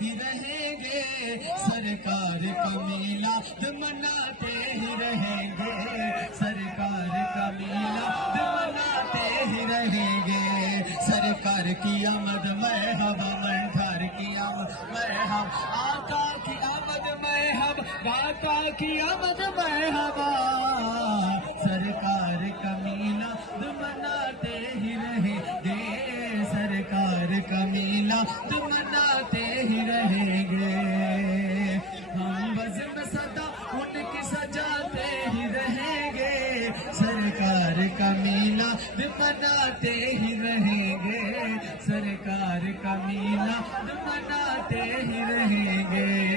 ہی رہیں گے، سرکار کا میلاد مناتے ہی رہیں گے، سرکار کا میلاد مناتے ہی رہیں گے، سرکار کی آمد مرحبا، منٹھار کی آمد مرحبا، آقا کی آمد مرحبا، داتا کی آمد مرحبا، سرکار کا میلاد مناتے ہی رہیں گے، سرکار کا میلاد مناتے ہی رہیں گے، ہم بزم صدا ان کی سجاتے ہی رہیں گے، سرکار کا میلاد مناتے ہی رہیں گے، سرکار کا میلاد مناتے ہی رہیں گے۔